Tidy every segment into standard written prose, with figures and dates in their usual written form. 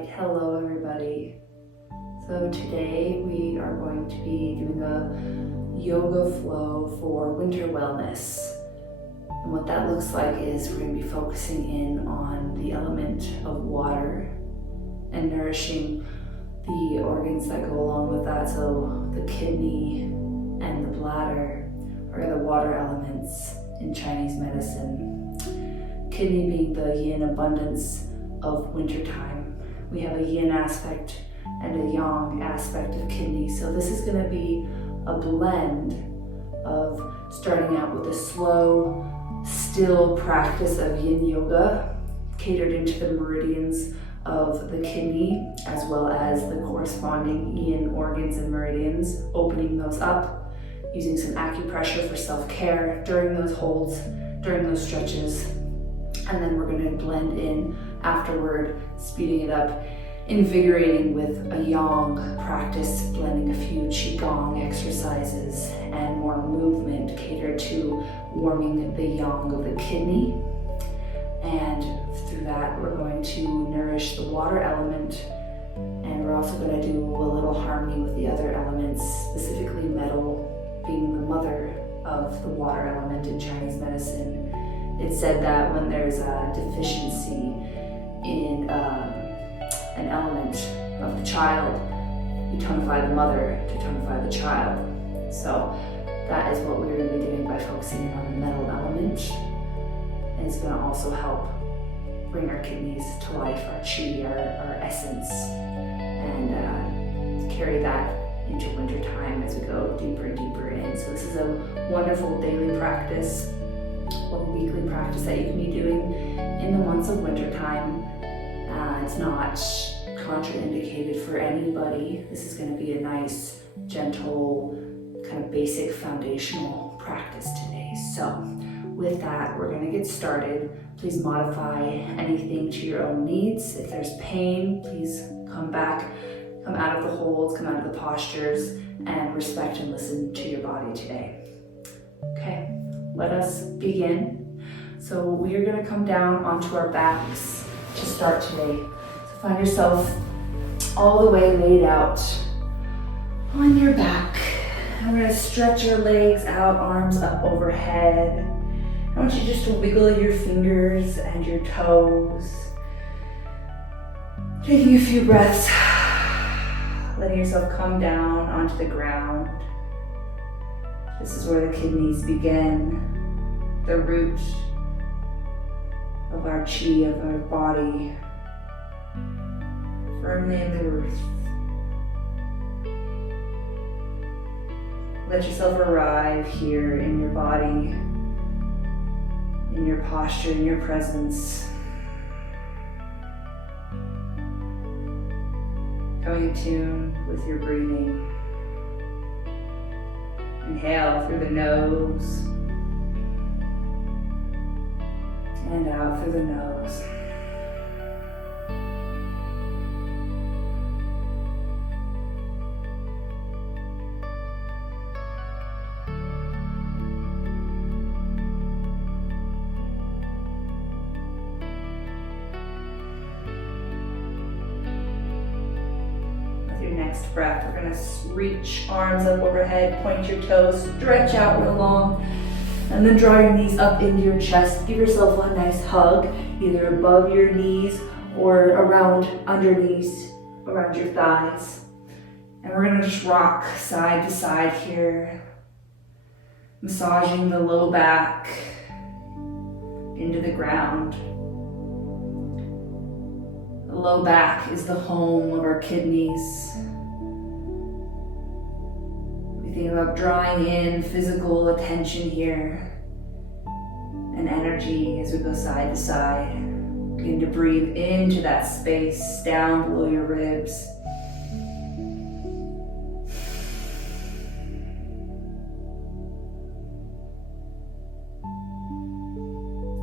right, hello everybody. So today we are going to be doing a yoga flow for winter wellness. And what that looks like is we're going to be focusing in on the element of water and nourishing the organs that go along with that. So the kidney and the bladder are the water elements in Chinese medicine. Kidney being the yin abundance of wintertime. We have a yin aspect and a yang aspect of kidney. So this is going to be a blend of starting out with a slow, still practice of yin yoga, catered into the meridians of the kidney, as well as the corresponding yin organs and meridians, opening those up, using some acupressure for self-care during those holds, during those stretches. And then we're going to blend in afterward, speeding it up, invigorating with a yang practice, blending a few qigong exercises and more movement catered to warming the yang of the kidney. And through that, we're going to nourish the water element, and we're also going to do a little harmony with the other elements, specifically metal being the mother of the water element in Chinese medicine. It's said that when there's a deficiency in an element of the child, you tonify the mother to tonify the child. So that is what we're going to be doing by focusing on the metal element. And it's going to also help bring our kidneys to life, our qi, our essence, and carry that into winter time as we go deeper and deeper in. So this is a wonderful daily practice or weekly practice that you can be doing in the months of winter time. It's not contraindicated for anybody. This is going to be a nice, gentle, kind of basic foundational practice today. So with that, we're going to get started. Please modify anything to your own needs. If there's pain, please come back, come out of the holds, come out of the postures, and respect and listen to your body today. Okay, let us begin. So we are going to come down onto our backs to start today. So find yourself all the way laid out on your back. I'm going to stretch your legs out, arms up overhead. I want you just to wiggle your fingers and your toes. Taking a few breaths, letting yourself come down onto the ground. This is where the kidneys begin, the root of our qi, of our body, firmly in the earth. Let yourself arrive here in your body, in your posture, in your presence. Coming attuned with your breathing. Inhale through the nose and out through the nose. Next breath, we're going to reach arms up overhead, point your toes, stretch out real long, and then draw your knees up into your chest. Give yourself a nice hug, either above your knees or around underneath, around your thighs. And we're going to just rock side to side here, massaging the low back into the ground. The low back is the home of our kidneys. We think about drawing in physical attention here and energy as we go side to side. Begin to breathe into that space down below your ribs.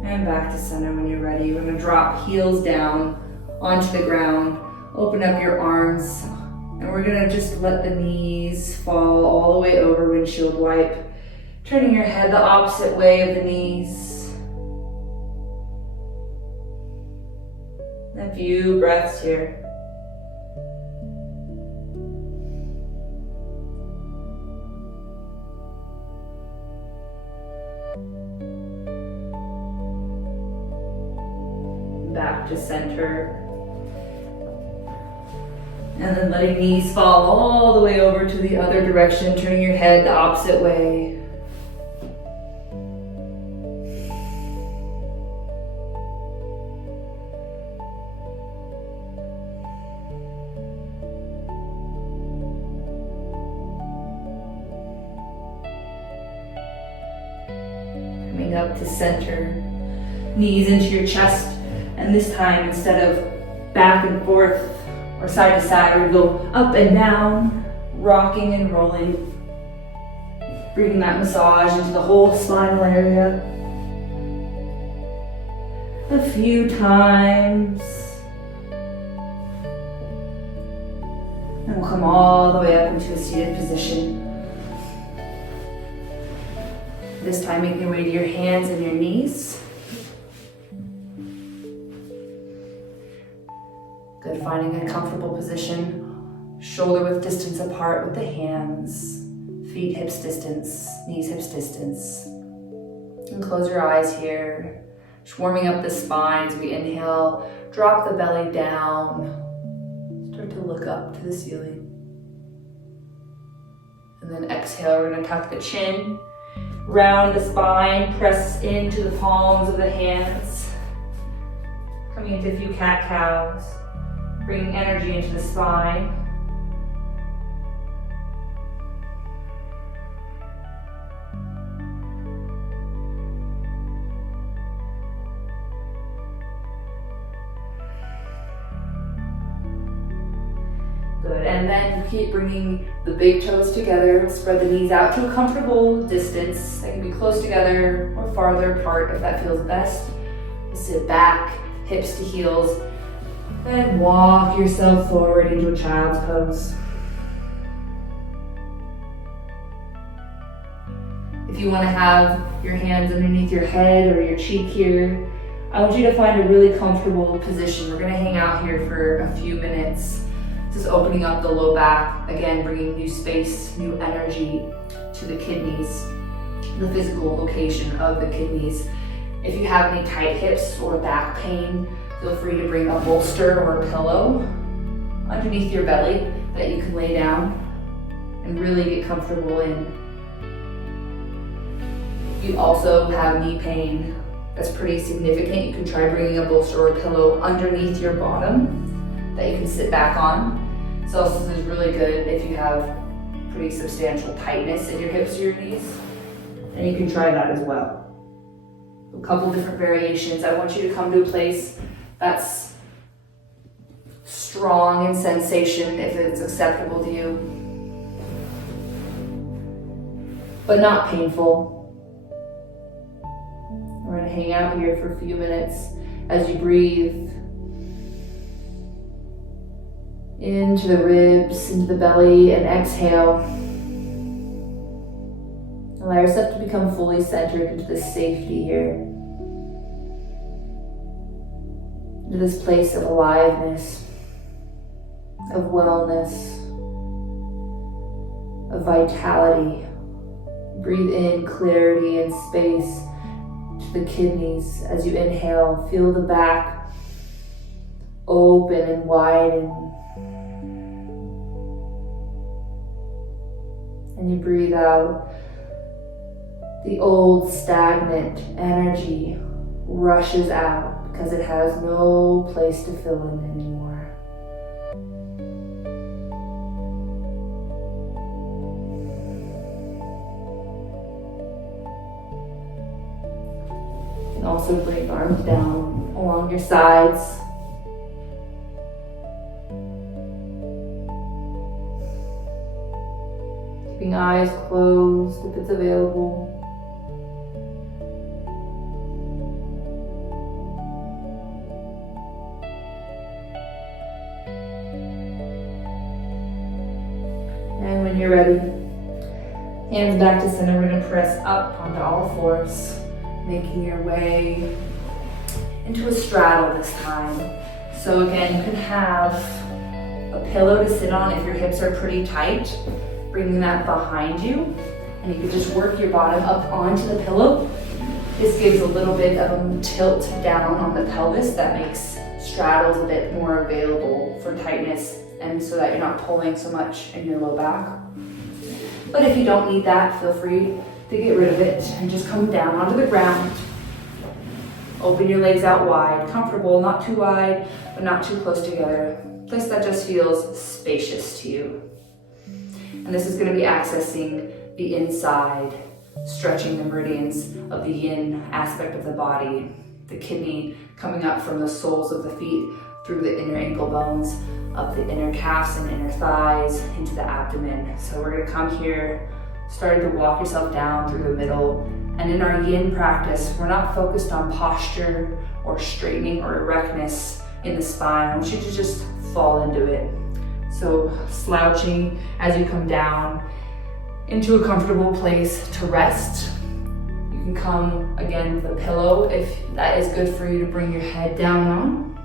And back to center when you're ready. We're going to drop heels down onto the ground. Open up your arms. And we're going to just let the knees fall all the way over, windshield wipe. Turning your head the opposite way of the knees. A few breaths here. back to center. And then letting knees fall all the way over to the other direction, turning your head the opposite way. Coming up to center, knees into your chest, and this time instead of back and forth or side to side, we go up and down, rocking and rolling, bringing that massage into the whole spinal area. A few times. And we'll come all the way up into a seated position. This time make your way to your hands and your knees. Good, finding a comfortable position, shoulder width distance apart with the hands, feet hips distance, knees hips distance. And close your eyes here, just warming up the spine as we inhale, drop the belly down, start to look up to the ceiling. And then exhale, we're gonna tuck the chin, round the spine, press into the palms of the hands, coming into a few cat-cows. Bringing energy into the spine. Good, and then keep bringing the big toes together, spread the knees out to a comfortable distance. They can be close together or farther apart if that feels best. Sit back, hips to heels, and walk yourself forward into a child's pose. If you want to have your hands underneath your head or your cheek here, I want you to find a really comfortable position. We're going to hang out here for a few minutes. This is opening up the low back, again, bringing new space, new energy to the kidneys, the physical location of the kidneys. If you have any tight hips or back pain, feel free to bring a bolster or a pillow underneath your belly that you can lay down and really get comfortable in. If you also have knee pain that's pretty significant, you can try bringing a bolster or a pillow underneath your bottom that you can sit back on. So this is really good if you have pretty substantial tightness in your hips or your knees, and you can try that as well. A couple different variations. I want you to come to a place that's strong in sensation if it's acceptable to you, but not painful. We're going to hang out here for a few minutes as you breathe into the ribs, into the belly, and exhale. Allow yourself to become fully centered into this safety here, into this place of aliveness, of wellness, of vitality. Breathe in clarity and space to the kidneys as you inhale. Feel the back open and widen. And you breathe out. The old stagnant energy rushes out because it has no place to fill in anymore. You can also bring arms down along your sides. Keeping eyes closed if it's available. And when you're ready, hands back to center. We're going to press up onto all fours, making your way into a straddle this time. So again, you can have a pillow to sit on if your hips are pretty tight, bringing that behind you, and you can just work your bottom up onto the pillow. This gives a little bit of a tilt down on the pelvis that makes straddles a bit more available for tightness, and so that you're not pulling so much in your low back. But if you don't need that, feel free to get rid of it and just come down onto the ground. Open your legs out wide, comfortable, not too wide, but not too close together. A place that just feels spacious to you. And this is going to be accessing the inside, stretching the meridians of the yin aspect of the body, the kidney coming up from the soles of the feet through the inner ankle bones, up the inner calves and inner thighs into the abdomen. So we're going to come here, starting to walk yourself down through the middle. And in our yin practice, we're not focused on posture or straightening or erectness in the spine. I want you to just fall into it. So slouching as you come down into a comfortable place to rest. You can come again with a pillow if that is good for you to bring your head down on,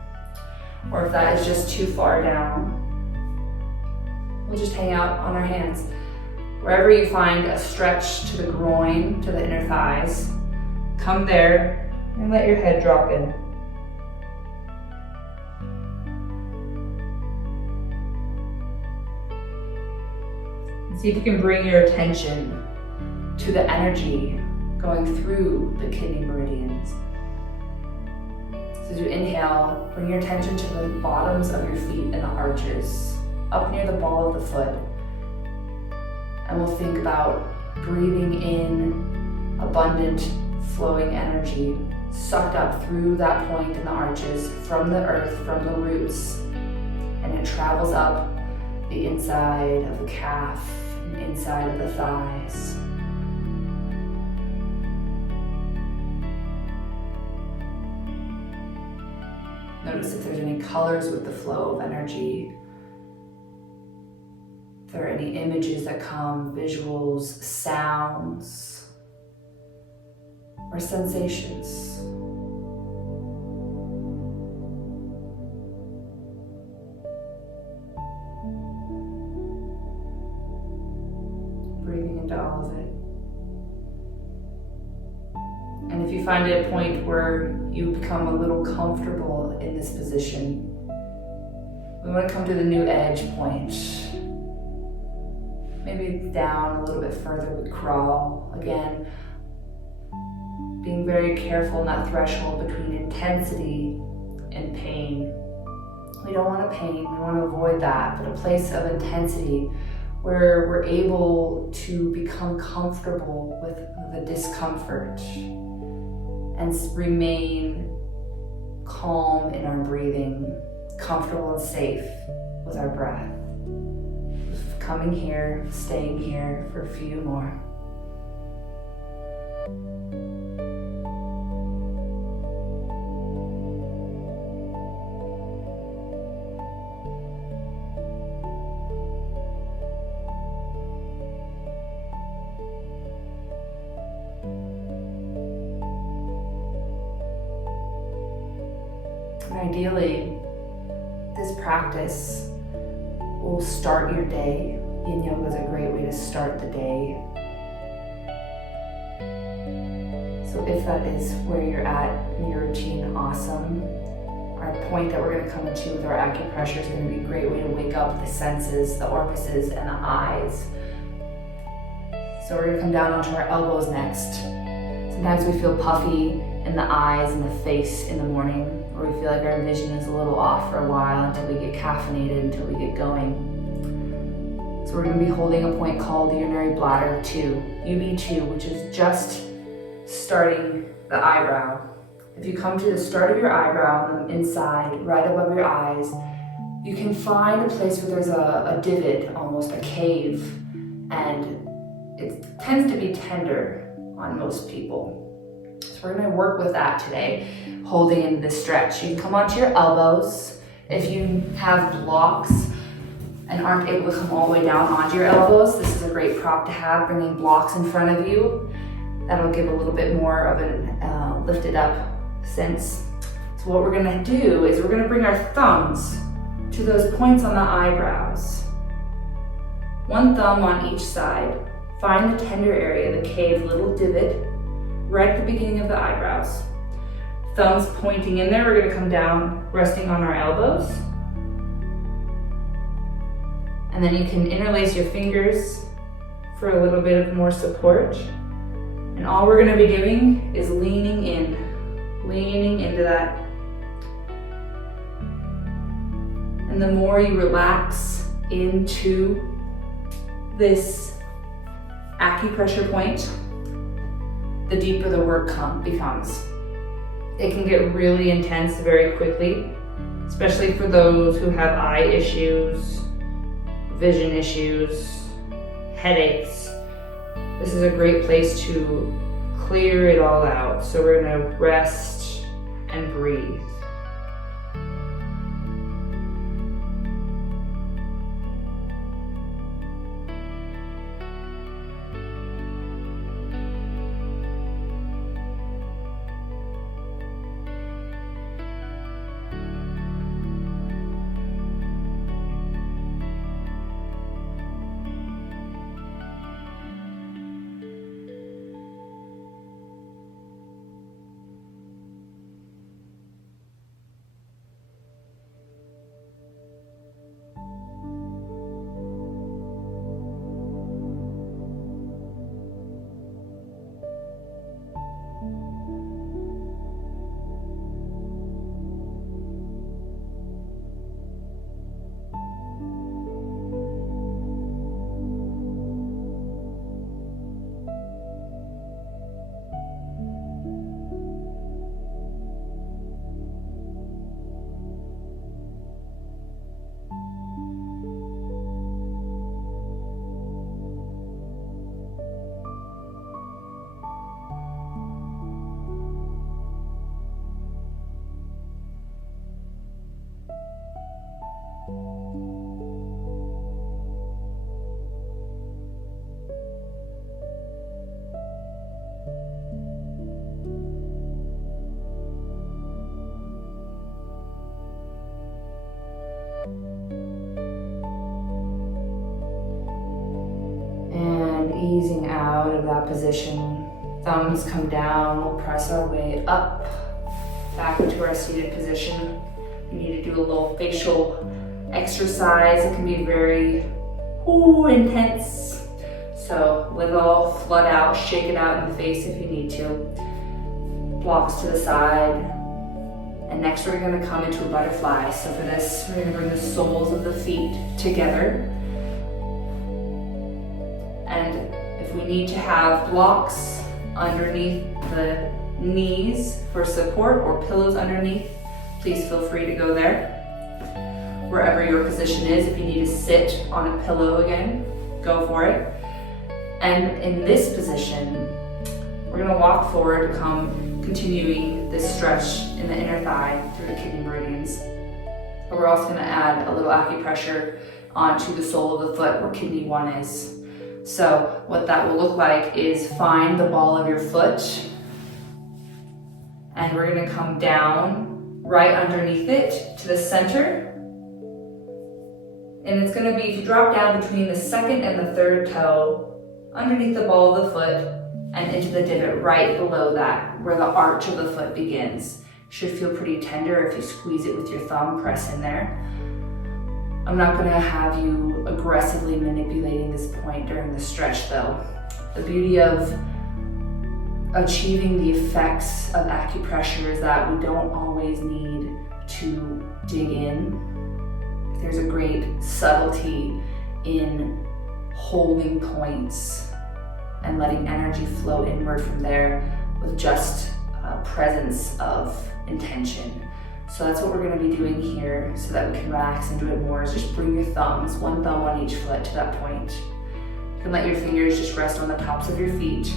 or if that is just too far down. We'll just hang out on our hands. Wherever you find a stretch to the groin, to the inner thighs, come there and let your head drop in. See if you can bring your attention to the energy going through the kidney meridians. So as you inhale, bring your attention to the bottoms of your feet and the arches, up near the ball of the foot. And we'll think about breathing in abundant, flowing energy, sucked up through that point in the arches, from the earth, from the roots. And it travels up the inside of the calf, and inside of the thighs. Notice if there's any colors with the flow of energy. If there are any images that come, visuals, sounds, or sensations. Breathing into all of it. And if you find it a point where you become a little comfortable in this position, we want to come to the new edge point. Maybe down a little bit further, we crawl. Again, being very careful in that threshold between intensity and pain. We don't want to pain, we want to avoid that, but a place of intensity where we're able to become comfortable with the discomfort and remain calm in our breathing, comfortable and safe with our breath. Coming here, staying here for a few more. Ideally, this practice will start your day. Yin yoga is a great way to start the day. So if that is where you're at in your routine, awesome. Our point that we're going to come into with our acupressure is going to be a great way to wake up the senses, the orifices, and the eyes. So we're going to come down onto our elbows next. Sometimes we feel puffy in the eyes and the face in the morning, or we feel like our vision is a little off for a while until we get caffeinated, until we get going. So we're going to be holding a point called the urinary bladder 2, UB2, which is just starting the eyebrow. If you come to the start of your eyebrow on the inside, right above your eyes, you can find a place where there's a divot, almost a cave, and it tends to be tender on most people. So we're going to work with that today, holding in this stretch. You can come onto your elbows. If you have blocks and aren't able to come all the way down onto your elbows, this is a great prop to have, bringing blocks in front of you. That'll give a little bit more of a lifted up sense. So what we're going to do is we're going to bring our thumbs to those points on the eyebrows. One thumb on each side. Find the tender area, the cave, little divot, right at the beginning of the eyebrows. thumbs pointing in there. We're gonna come down, resting on our elbows. And then you can interlace your fingers for a little bit of more support. And all we're gonna be doing is leaning into that. And the more you relax into this acupressure point, the deeper the work becomes. It can get really intense very quickly, especially for those who have eye issues, vision issues, headaches. This is a great place to clear it all out. So we're gonna rest and breathe. Easing out of that position. Thumbs come down, we'll press our way up, back into our seated position. You need to do a little facial exercise. It can be very intense. So let it all flood out, shake it out in the face if you need to. Blocks to the side. And next we're gonna come into a butterfly. So for this, we're gonna bring the soles of the feet together. And if we need to have blocks underneath the knees for support or pillows underneath, please feel free to go there. Wherever your position is, if you need to sit on a pillow again, go for it. And in this position, we're gonna walk forward, continuing this stretch in the inner thigh through the kidney meridians. But we're also gonna add a little acupressure onto the sole of the foot where kidney 1 is. So what that will look like is find the ball of your foot and we're gonna come down right underneath it to the center. And it's gonna be, if you drop down between the second and the third toe, underneath the ball of the foot and into the divot right below that, where the arch of the foot begins. Should feel pretty tender if you squeeze it with your thumb, press in there. I'm not gonna have you aggressively manipulating this point during the stretch though. The beauty of achieving the effects of acupressure is that we don't always need to dig in. There's a great subtlety in holding points and letting energy flow inward from there with just a presence of intention. So that's what we're gonna be doing here so that we can relax and do it more, is just bring your thumbs, one thumb on each foot to that point. You can let your fingers just rest on the tops of your feet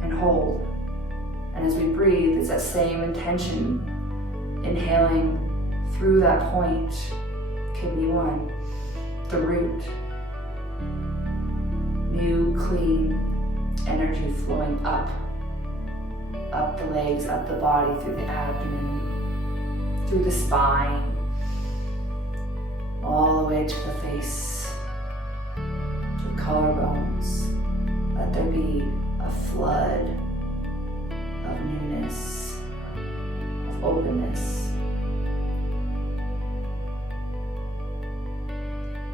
and hold. And as we breathe, it's that same intention, inhaling through that point, kidney 1, the root. New, clean energy flowing up the legs, up the body, through the abdomen, through the spine, all the way to the face, to the collarbones. Let there be a flood of newness, of openness.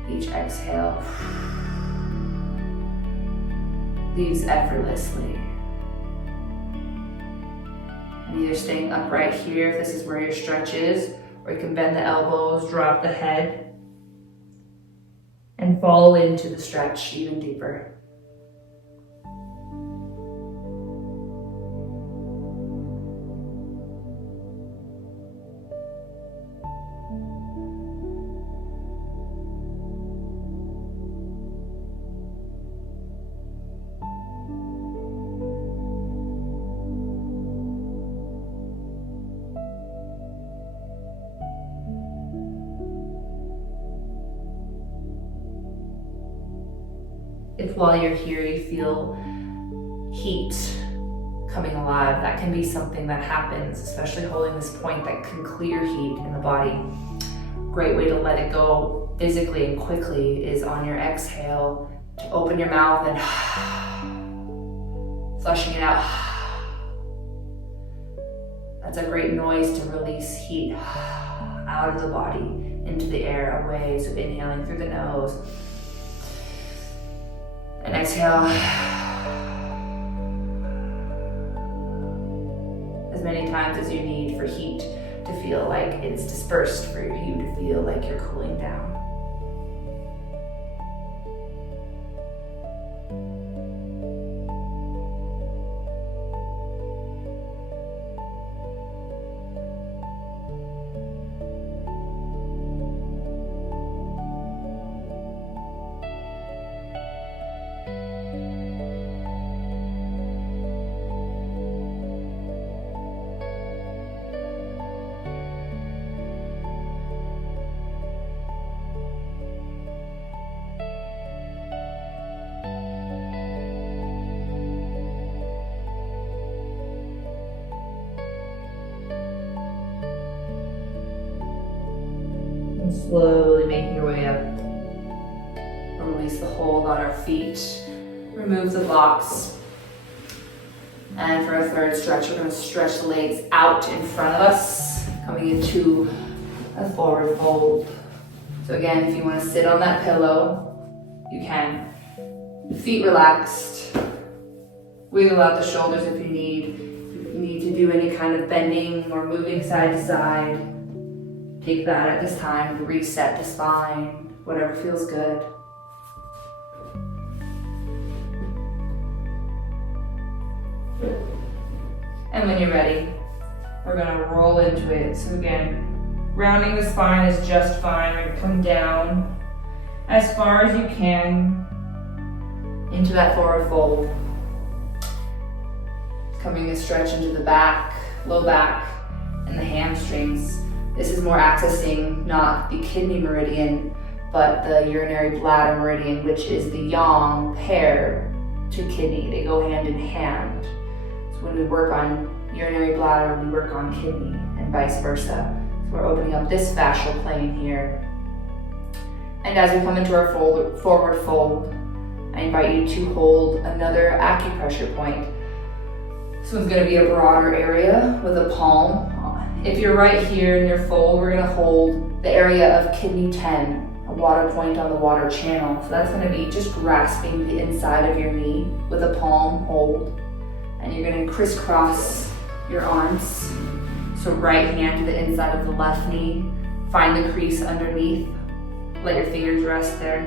Each exhale leaves effortlessly. And either staying upright here if this is where your stretch is, or you can bend the elbows, drop the head, and fall into the stretch even deeper. If while you're here you feel heat coming alive, that can be something that happens, especially holding this point that can clear heat in the body. Great way to let it go physically and quickly is on your exhale to open your mouth and flushing it out. That's a great noise to release heat out of the body into the air away. So inhaling through the nose. And exhale as many times as you need for heat to feel like it's dispersed, for you to feel like you're cooling down. Slowly making your way up. Release the hold on our feet. Remove the blocks. And for our third stretch, we're going to stretch the legs out in front of us, coming into a forward fold. So again, if you want to sit on that pillow, you can. Feet relaxed. Wiggle out the shoulders if you need. If you need to do any kind of bending or moving side to side, take that at this time to reset the spine, whatever feels good. And when you're ready, we're gonna roll into it. So again, rounding the spine is just fine. We're gonna come down as far as you can into that forward fold. Coming a stretch into the back, low back, and the hamstrings. This is more accessing not the kidney meridian, but the urinary bladder meridian, which is the yang pair to kidney. They go hand in hand. So when we work on urinary bladder, we work on kidney and vice versa. So we're opening up this fascial plane here. And as we come into our forward fold, I invite you to hold another acupressure point. This one's going to be a broader area with a palm. If you're right here in your fold, we're going to hold the area of kidney 10, a water point on the water channel. So that's going to be just grasping the inside of your knee with a palm hold. And you're going to crisscross your arms. So right hand to the inside of the left knee. Find the crease underneath. Let your fingers rest there.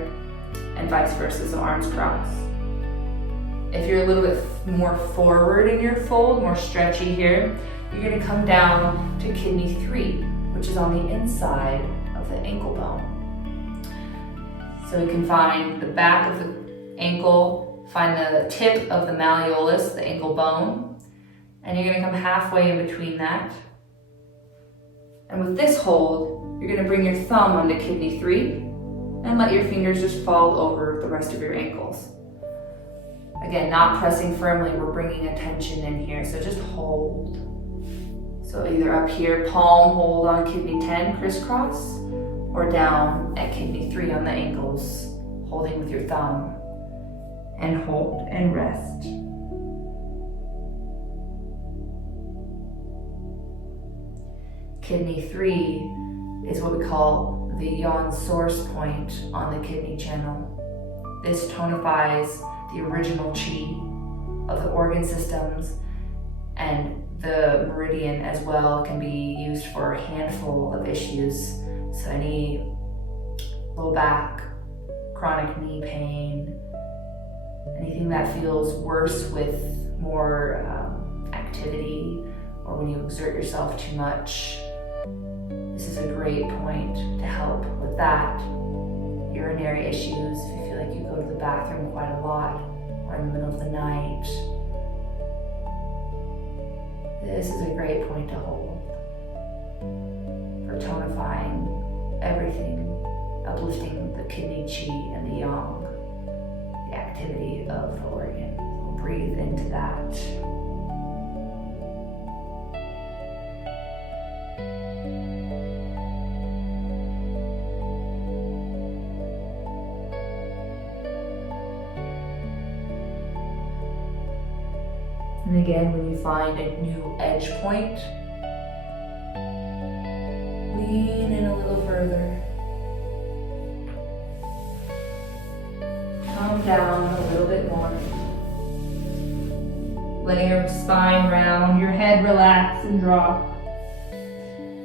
And vice versa, so arms cross. If you're a little bit more forward in your fold, more stretchy here, you're going to come down to kidney 3, which is on the inside of the ankle bone. So we can find the back of the ankle, find the tip of the malleolus, the ankle bone, and you're going to come halfway in between that. And with this hold, you're going to bring your thumb onto kidney 3 and let your fingers just fall over the rest of your ankles. Again, not pressing firmly, we're bringing attention in here, so just hold. So either up here, palm hold on kidney 10, crisscross, or down at kidney 3 on the ankles, holding with your thumb, and hold and rest. Kidney 3 is what we call the Yan source point on the kidney channel. This tonifies the original qi of the organ systems, and the meridian as well can be used for a handful of issues. So any low back, chronic knee pain, anything that feels worse with more activity, or when you exert yourself too much. This is a great point to help with that. Urinary issues, if you feel like you go to the bathroom quite a lot, or in the middle of the night. This is a great point to hold for tonifying everything, uplifting the kidney qi and the yang, the activity of the organ. So breathe into that. And again, when you find a new edge point, lean in a little further. Come down a little bit more. Letting your spine round, your head relax and drop.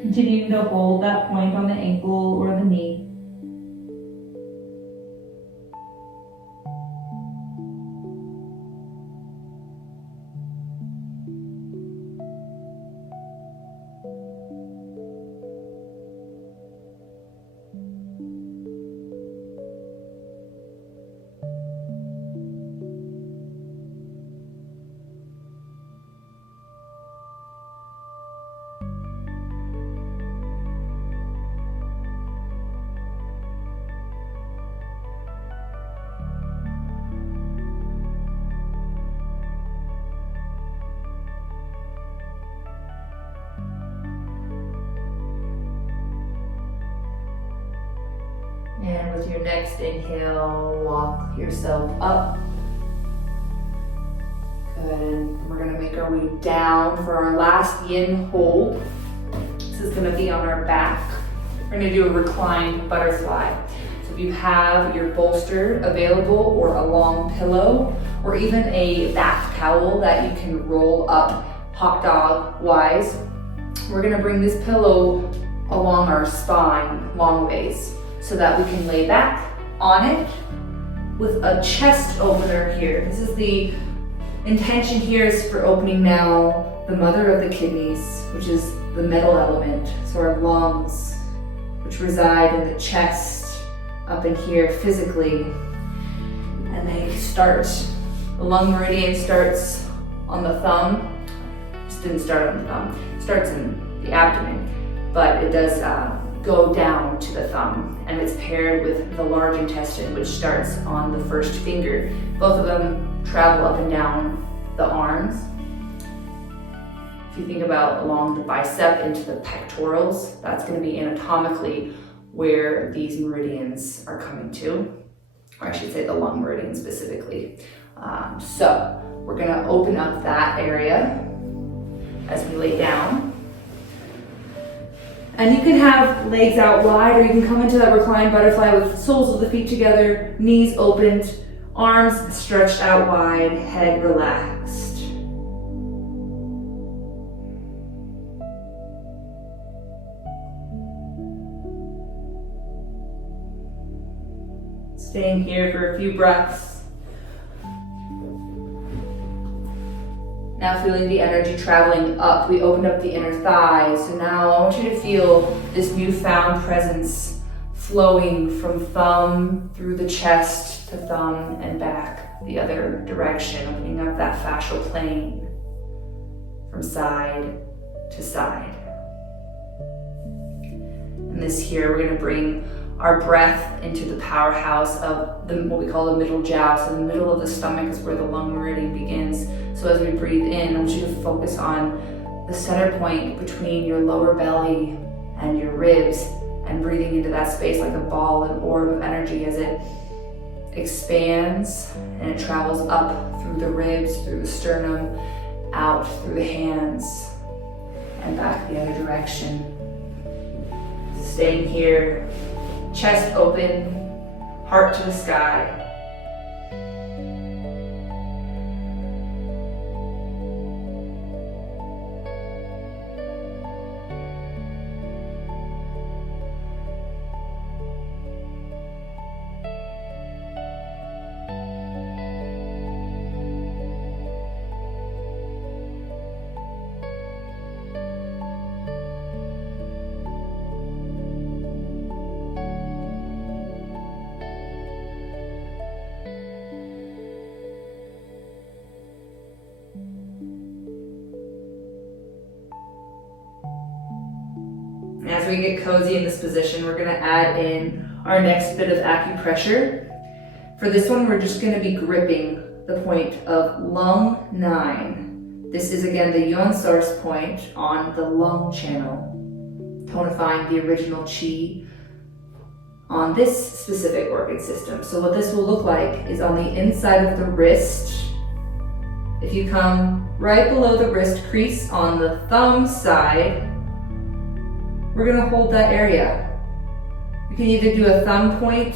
Continuing to hold that point on the ankle or the knee. And with your next inhale, walk yourself up. Good. We're going to make our way down for our last yin hold. This is going to be on our back. We're going to do a reclined butterfly. So if you have your bolster available, or a long pillow, or even a bath towel that you can roll up hot dog wise, we're going to bring this pillow along our spine long ways, so that we can lay back on it with a chest opener here. This is the intention here, is for opening now the mother of the kidneys, which is the metal element. So our lungs, which reside in the chest up in here physically. And they start, the lung meridian starts on the thumb. Just didn't start on the thumb, it starts in the abdomen, but it does go down to the thumb, and it's paired with the large intestine, which starts on the first finger. Both of them travel up and down the arms. If you think about along the bicep into the pectorals, that's going to be anatomically where these meridians are coming to, or I should say the lung meridian specifically. So we're going to open up that area as we lay down. And you can have legs out wide, or you can come into that reclined butterfly with soles of the feet together, knees opened, arms stretched out wide, head relaxed. Staying here for a few breaths. Now feeling the energy traveling up, we open up the inner thighs. So now I want you to feel this newfound presence flowing from thumb through the chest to thumb and back the other direction, opening up that fascial plane from side to side. And this here, we're going to bring our breath into the powerhouse of what we call the middle jiao. So the middle of the stomach is where the lung meridian begins. So as we breathe in, I want you to focus on the center point between your lower belly and your ribs, and breathing into that space like a ball, an orb of energy, as it expands and it travels up through the ribs, through the sternum, out through the hands, and back the other direction. Staying here, chest open, heart to the sky. As we get cozy in this position, we're going to add in our next bit of acupressure. For this one, we're just going to be gripping the point of lung 9. This is again the yuan source point on the lung channel, tonifying the original qi on this specific organ system. So what this will look like is on the inside of the wrist. If you come right below the wrist crease on the thumb side, we're going to hold that area. We can either do a thumb point,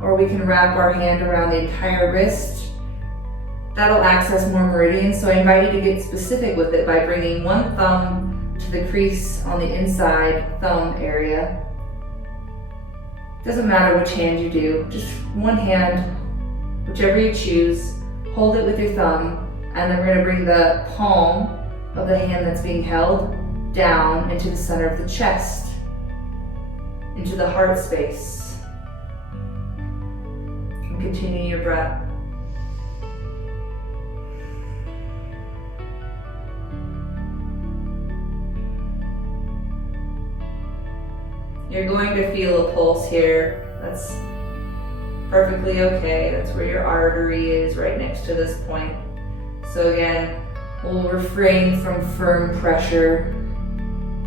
or we can wrap our hand around the entire wrist. That'll access more meridians, so I invite you to get specific with it by bringing one thumb to the crease on the inside thumb area. Doesn't matter which hand you do, just one hand, whichever you choose, hold it with your thumb, and then we're going to bring the palm of the hand that's being held down into the center of the chest, into the heart space. And continue your breath. You're going to feel a pulse here. That's perfectly okay. That's where your artery is, right next to this point. So again, we'll refrain from firm pressure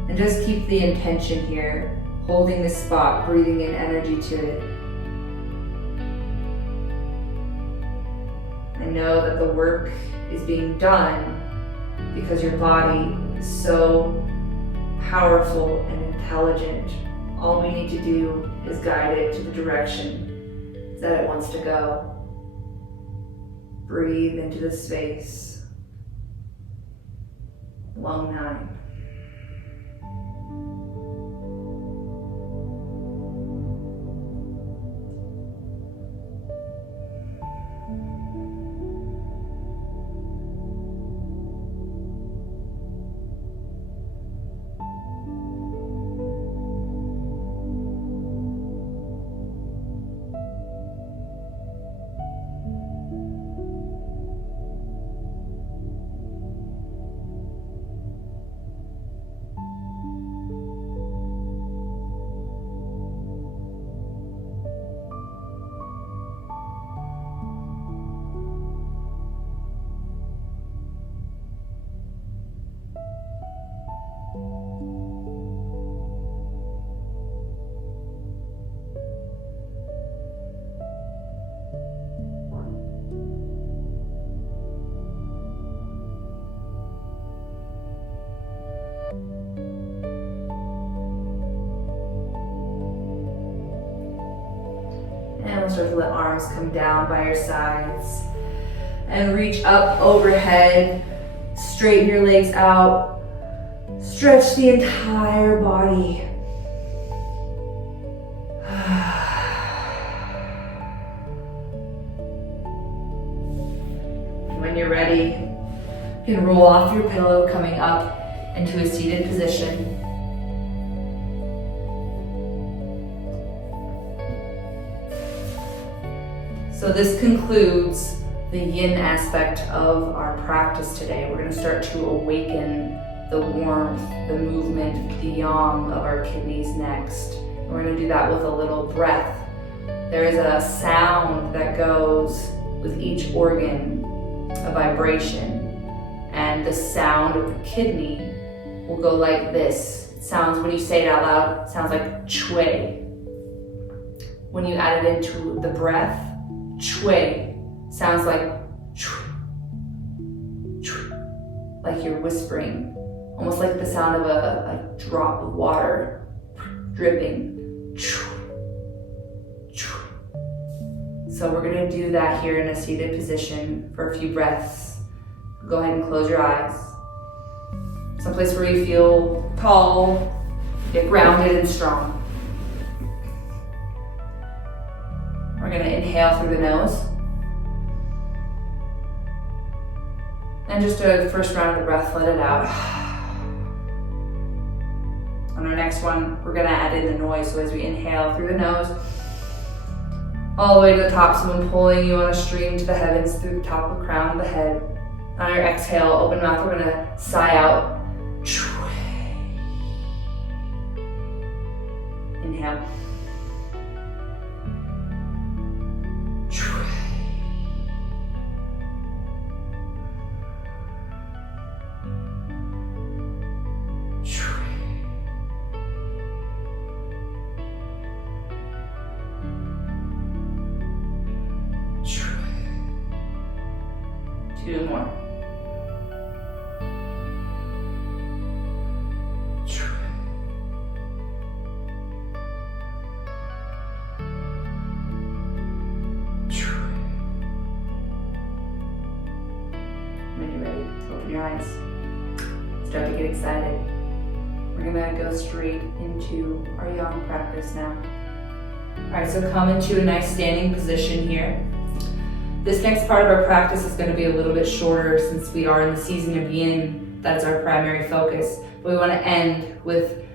and just keep the intention here, holding this spot, breathing in energy to it. I know that the work is being done because your body is so powerful and intelligent. All we need to do is guide it to the direction that it wants to go. Breathe into the space. Lung 9. And we'll start to let arms come down by your sides and reach up overhead. Straighten your legs out. Stretch the entire body. When you're ready, you can roll off your pillow, coming up into a seated position. So this concludes the yin aspect of our practice today. We're going to start to awaken the warmth, the movement, the yang of our kidneys next. And we're going to do that with a little breath. There is a sound that goes with each organ, a vibration, and the sound of the kidney will go like this. It sounds, when you say it out loud, it sounds like chui. When you add it into the breath, chui sounds like chui, chui, like you're whispering almost like the sound of a drop of water dripping. So we're gonna do that here in a seated position for a few breaths. Go ahead and close your eyes. Someplace where you feel tall, get grounded and strong. We're gonna inhale through the nose. And just do the first round of the breath, let it out. On our next one, we're gonna add in the noise. So as we inhale through the nose, all the way to the top, someone pulling you on a string to the heavens through the top of the crown of the head. On your exhale, open mouth, we're gonna sigh out. Inhale. Two more. When you're ready, open your eyes. Start to get excited. We're gonna go straight into our yang practice now. All right, so come into a nice standing position here. This next part of our practice is going to be a little bit shorter since we are in the season of yin. That is our primary focus. But we want to end with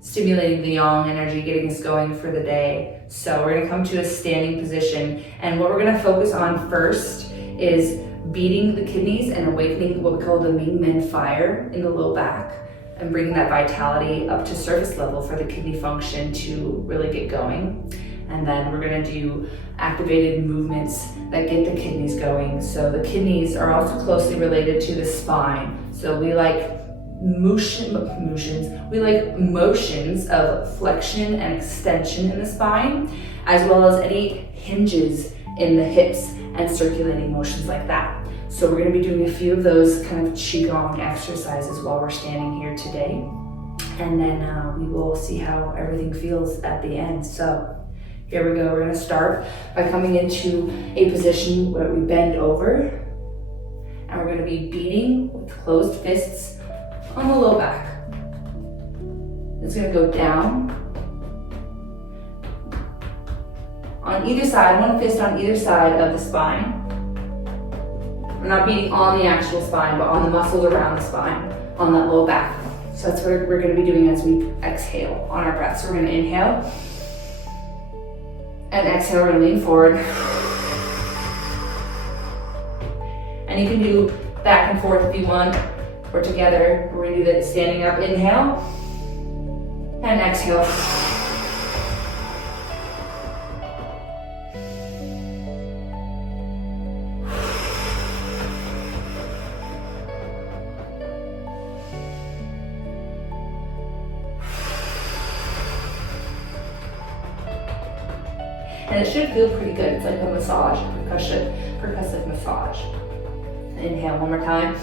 stimulating the yang energy, getting us going for the day. So we're going to come to a standing position. And what we're going to focus on first is beating the kidneys and awakening what we call the Ming Men fire in the low back and bringing that vitality up to surface level for the kidney function to really get going. And then we're gonna do activated movements that get the kidneys going. So the kidneys are also closely related to the spine. So we like motions of flexion and extension in the spine, as well as any hinges in the hips and circulating motions like that. So we're gonna be doing a few of those kind of qigong exercises while we're standing here today. And then we will see how everything feels at the end. So here we go, we're gonna start by coming into a position where we bend over and we're gonna be beating with closed fists on the low back. It's gonna go down on either side, one fist on either side of the spine. We're not beating on the actual spine, but on the muscles around the spine, on that low back. So that's what we're gonna be doing as we exhale on our breath. So we're gonna inhale, and exhale, we're gonna lean forward. And you can do back and forth if you want, or together. We're gonna do that standing up, inhale, and exhale. And it should feel pretty good. It's like a massage, percussive massage. Inhale one more time.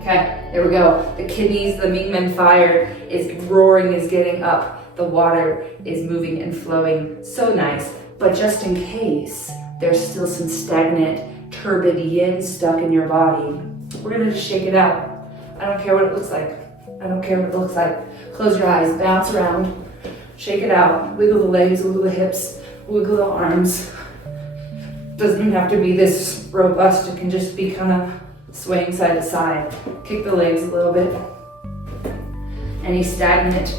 Okay, there we go. The kidneys, the Ming Men fire is roaring, is getting up. The water is moving and flowing. So nice. But just in case there's still some stagnant, turbid yin stuck in your body, we're gonna just shake it out. I don't care what it looks like. I don't care what it looks like. Close your eyes, bounce around, shake it out, wiggle the legs, wiggle the hips, wiggle the arms. Doesn't even have to be this robust, it can just be kind of swaying side to side. Kick the legs a little bit. Any stagnant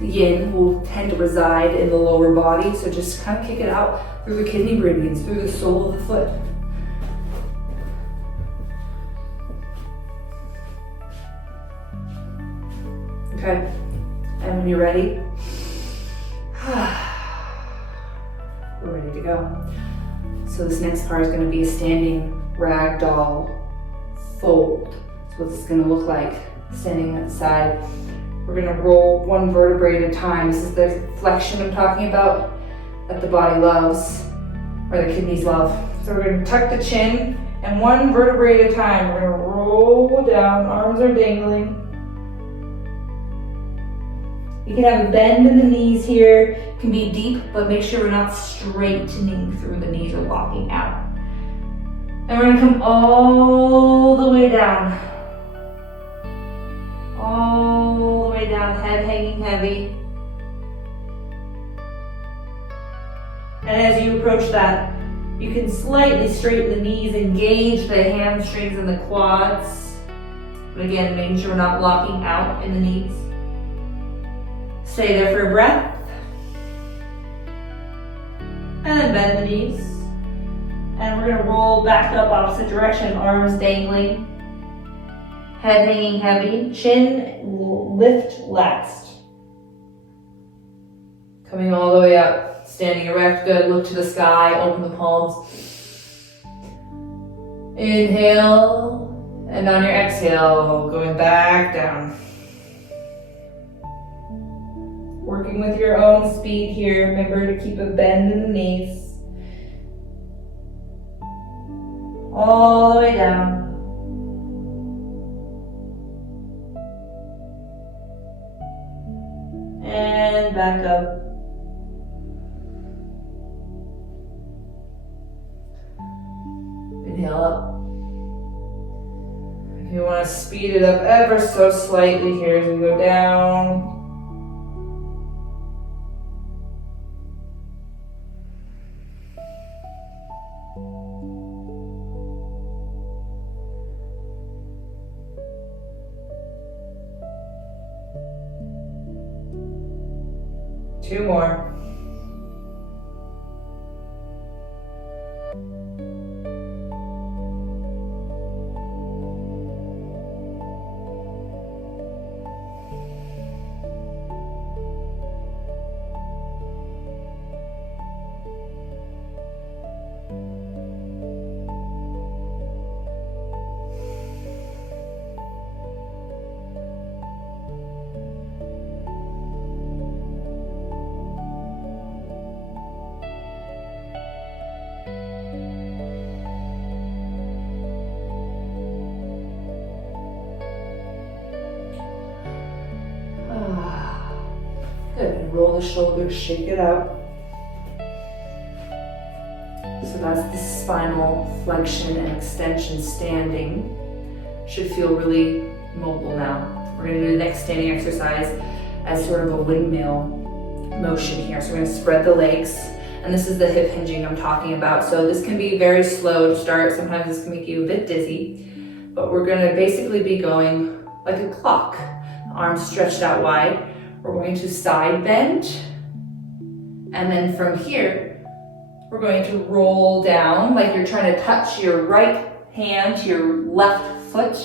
yin will tend to reside in the lower body, so just kind of kick it out through the kidney meridians, through the sole of the foot. Okay, and when you're ready, we're ready to go. So this next part is going to be a standing ragdoll fold. So what this is going to look like, standing at the side. We're going to roll one vertebrae at a time. This is the flexion I'm talking about that the body loves. or the kidneys love. So we're gonna tuck the chin and one vertebrae at a time. We're gonna roll down, arms are dangling. You can have a bend in the knees here. It can be deep, but make sure we're not straightening through the knees or locking out. And we're gonna come all the way down. All the way down, head hanging heavy. And as you approach that, you can slightly straighten the knees, engage the hamstrings and the quads. But again, making sure we're not locking out in the knees. Stay there for a breath. And then bend the knees. And we're gonna roll back up opposite direction, arms dangling. Head hanging heavy, chin lift last. Coming all the way up, standing erect, good. Look to the sky, open the palms. Inhale, and on your exhale, going back down. Working with your own speed here. Remember to keep a bend in the knees. All the way down. And back up. Inhale up. If you want to speed it up ever so slightly here as we go down. Two more. Good, and roll the shoulders, shake it out. So that's the spinal flexion and extension standing. Should feel really mobile now. We're gonna do the next standing exercise as sort of a windmill motion here. So we're gonna spread the legs, and this is the hip hinging I'm talking about. So this can be very slow to start. Sometimes this can make you a bit dizzy, but we're gonna basically be going like a clock. Arms stretched out wide. We're going to side bend, and then from here, we're going to roll down like you're trying to touch your right hand to your left foot,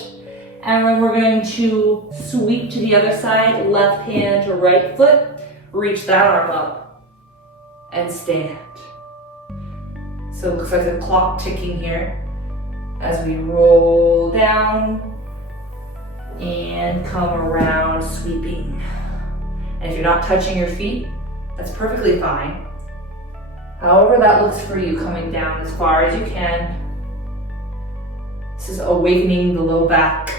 and then we're going to sweep to the other side, left hand to right foot, reach that arm up, and stand. So it looks like a clock ticking here as we roll down and come around, sweeping. And if you're not touching your feet, that's perfectly fine. However that looks for you, coming down as far as you can. This is awakening the low back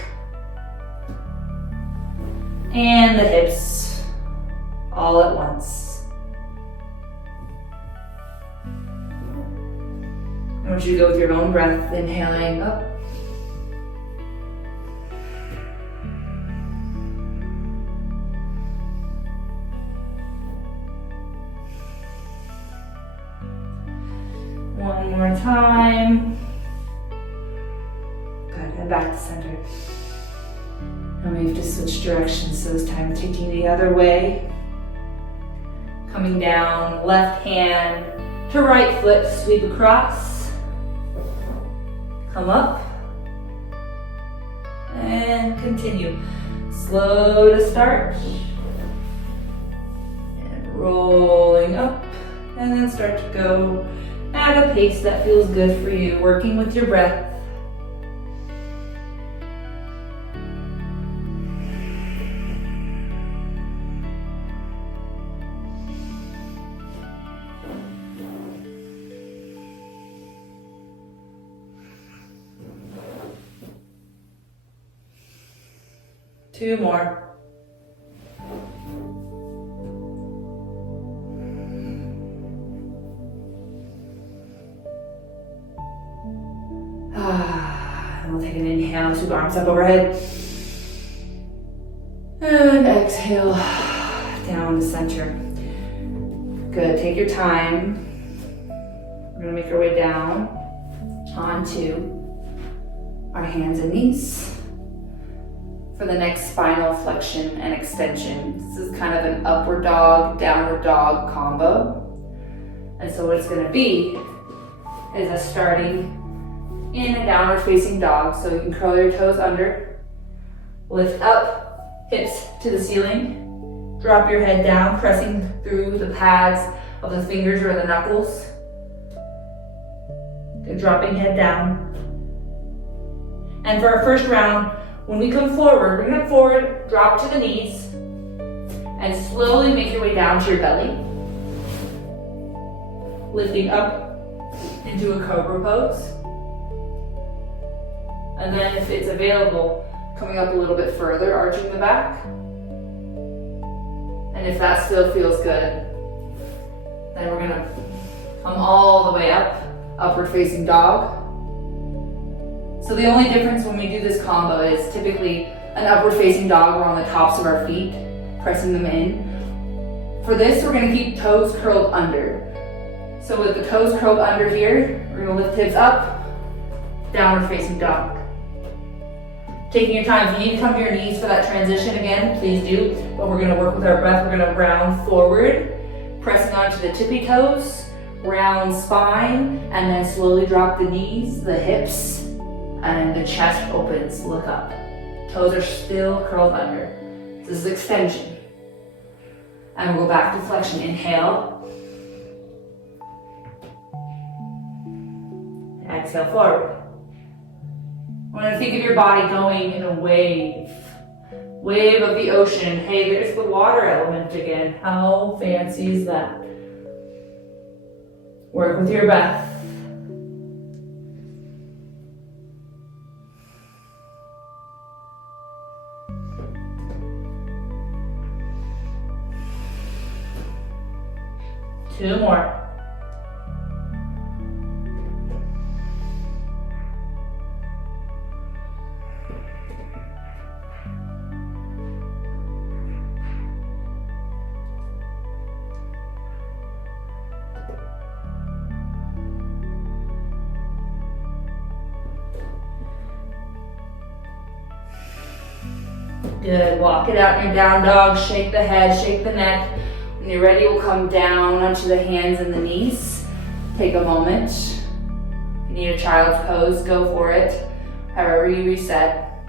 and the hips all at once. I want you to go with your own breath, inhaling up. One more time. Good, and back to center. And we have to switch directions, so this time taking the other way. Coming down, left hand to right foot, sweep across. Come up. And continue. Slow to start. And rolling up, and then start to go at a pace that feels good for you, working with your breath. 2 more. And we'll take an inhale, sweep arms up overhead. And exhale, down to center. Good, take your time. We're gonna make our way down onto our hands and knees for the next spinal flexion and extension. This is kind of an upward dog, downward dog combo. And so what it's gonna be is us starting in a downward facing dog. So you can curl your toes under, lift up, hips to the ceiling, drop your head down, pressing through the pads of the fingers or the knuckles. Good, dropping head down. And for our first round, when we come forward, bring it forward, drop to the knees, and slowly make your way down to your belly. Lifting up into a cobra pose. And then if it's available, coming up a little bit further, arching the back. And if that still feels good, then we're gonna come all the way up, upward facing dog. So the only difference when we do this combo is typically an upward facing dog, we're on the tops of our feet, pressing them in. For this, we're gonna keep toes curled under. So with the toes curled under here, we're gonna lift hips up, downward facing dog. Taking your time, if you need to come to your knees for that transition again, please do. But we're gonna work with our breath. We're gonna round forward, pressing onto the tippy toes, round spine, and then slowly drop the knees, the hips, and the chest opens, look up. Toes are still curled under. This is extension. And we'll go back to flexion. Inhale. Exhale forward. I want to think of your body going in a wave. Wave of the ocean. Hey, there's the water element again. How fancy is that? Work with your breath. Two more. Good, walk it out in your down dog, shake the head, shake the neck. When you're ready, we'll come down onto the hands and the knees. Take a moment. If you need a child's pose, go for it. However you reset.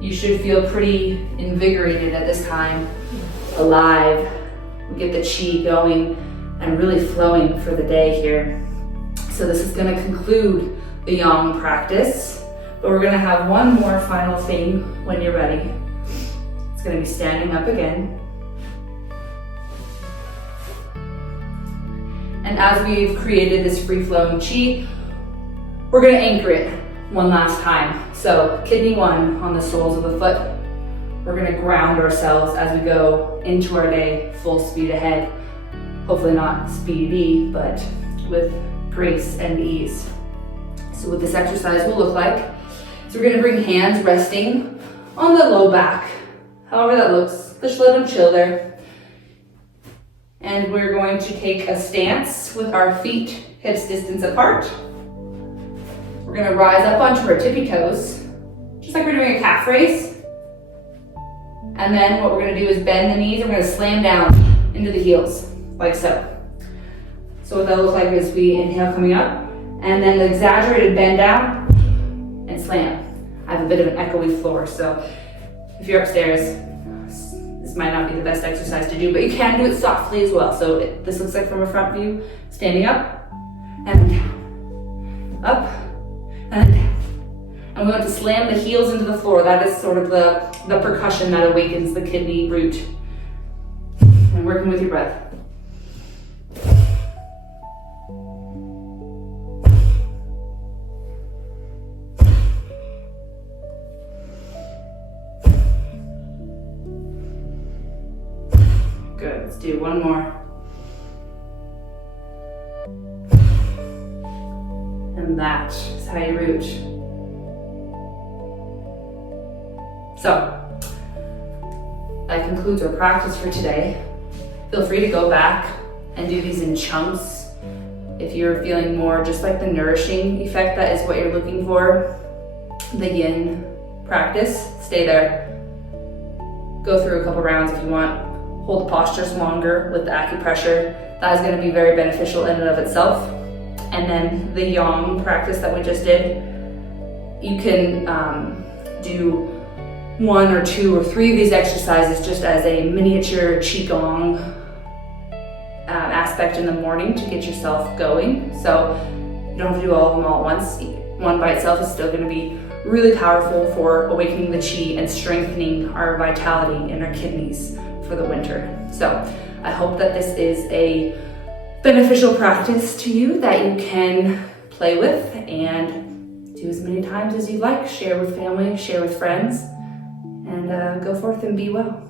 You should feel pretty invigorated at this time, alive. We get the chi going and really flowing for the day here. So this is gonna conclude the yang practice. But we're gonna have one more final thing when you're ready. It's gonna be standing up again. And as we've created this free-flowing chi, we're gonna anchor it one last time. So kidney one on the soles of the foot. We're gonna ground ourselves as we go into our day full speed ahead. Hopefully not speedy, but with grace and ease. So what this exercise will look like, so we're gonna bring hands resting on the low back. However that looks, just let them chill there. And we're going to take a stance with our feet hips distance apart. We're gonna rise up onto our tippy toes, just like we're doing a calf raise. And then what we're gonna do is bend the knees, and we're gonna slam down into the heels, like so. So what that looks like is we inhale coming up, and then the exaggerated bend down, and slam. I have a bit of an echoey floor, so if you're upstairs, this might not be the best exercise to do, but you can do it softly as well. So this looks like from a front view, standing up, and down, up, and down. And we want to slam the heels into the floor. That is sort of the percussion that awakens the kidney root. And working with your breath. do one more. And that is how you root. So, that concludes our practice for today. Feel free to go back and do these in chunks. If you're feeling more just like the nourishing effect, that is what you're looking for, the yin practice, stay there. Go through a couple rounds if you want. Hold the postures longer with the acupressure. That is going to be very beneficial in and of itself. And then the yang practice that we just did, you can do 1 or 2 or 3 of these exercises just as a miniature qigong aspect in the morning to get yourself going. So you don't have to do all of them all at once. One by itself is still going to be really powerful for awakening the qi and strengthening our vitality in our kidneys for the winter. So I hope that this is a beneficial practice to you that you can play with and do as many times as you like. Share with family, share with friends, and go forth and be well.